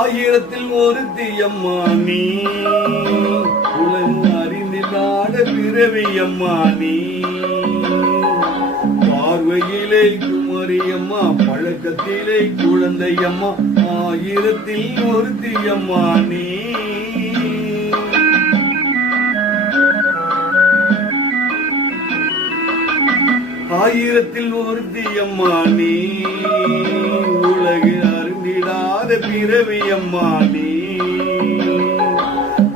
ஆயிரத்தில் ஒருத்தியம்மா நீ, உலகம் அறிந்திடாத பிறவியம்மா நீ. பார்வையிலே குமரியம்மா, பழக்கத்திலே குழந்தையம்மா, ஆயிரத்தில் ஒருத்தியம்மா நீ. ஆயிரத்தில் ஒருத்தியம்மா நீ, உலகு அறிந்திடாத பிறவியம்மா நீ.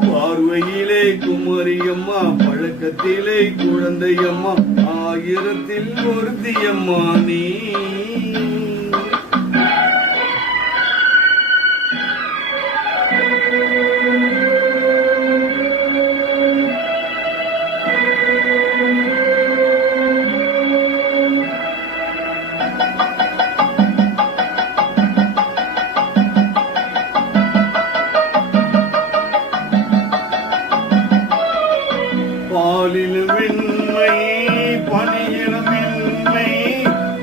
பார்வையிலே குமரியம்மா, பழக்கத்திலே குழந்தையம்மா, ஆயிரத்தில் ஒருத்தியம்மா நீ. பாலில் வெண்மை பணியில மென்மை,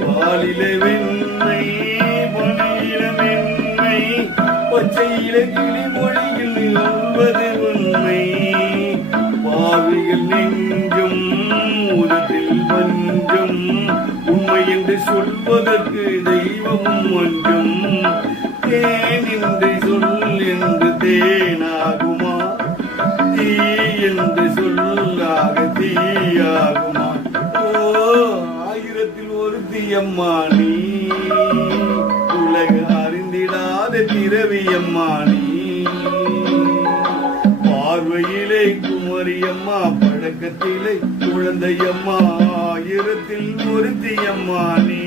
பாலில வெண்மை பணியில மென்மை, பச்சையில கிளிமொழியில் சொல்வது உண்மை. பாவிகள் நெஞ்சும் உதத்தில் வஞ்சும், உண்மை என்று சொல்வதற்கு தெய்வமும் அஞ்சும். தேன் என்று சொல் என்று தேனாகுமா, தீ என்று சொல்லாக தீயாகுமா. ஓ ஆயிரத்தில் ஒருத்தியம்மா நீ, உலக அறிந்திடாத பிறவியம்மா நீ. பார்வையிலே குமரியம்மா, பழக்கத்திலே குழந்தையம்மா, ஆயிரத்தில் ஒருத்தியம்மா நீ.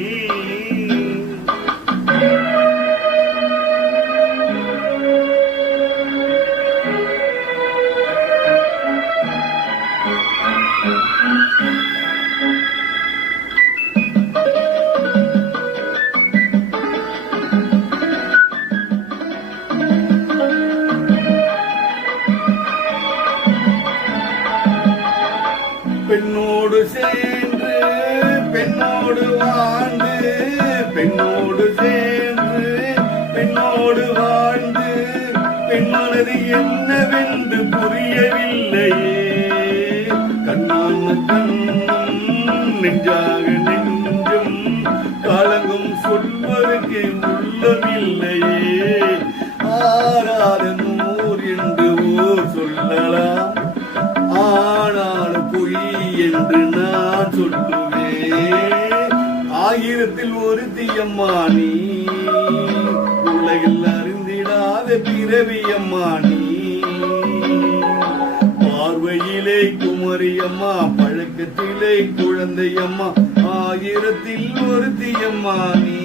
பெண்ணோடு சேர்ந்து பெண்ணோடு வாழ்ந்து, பெண்ணோடு சேர்ந்து பெண்ணோடு வாழ்ந்து, பெண்மனது என்னவென்று புரியவில்லையே. கண்ணான கண்ணும் நெஞ்சாக நெஞ்சும், காலங்கும் சொல்வதற்கு உள்ளமில்லையே. ஆறாத நூறு என்று ஓர் சொல்லலாம், ஆனால் பொய் என்று நான் சொல்லுவேன். ஆயிரத்தில் ஒருத்தியம்மா நீ, உலகில் அறிந்திடாத பிறவியம்மா நீ. பார்வையிலே குமரியம்மா, பழக்கத்திலே குழந்தையம்மா, ஆயிரத்தில் ஒருத்தியம்மா நீ.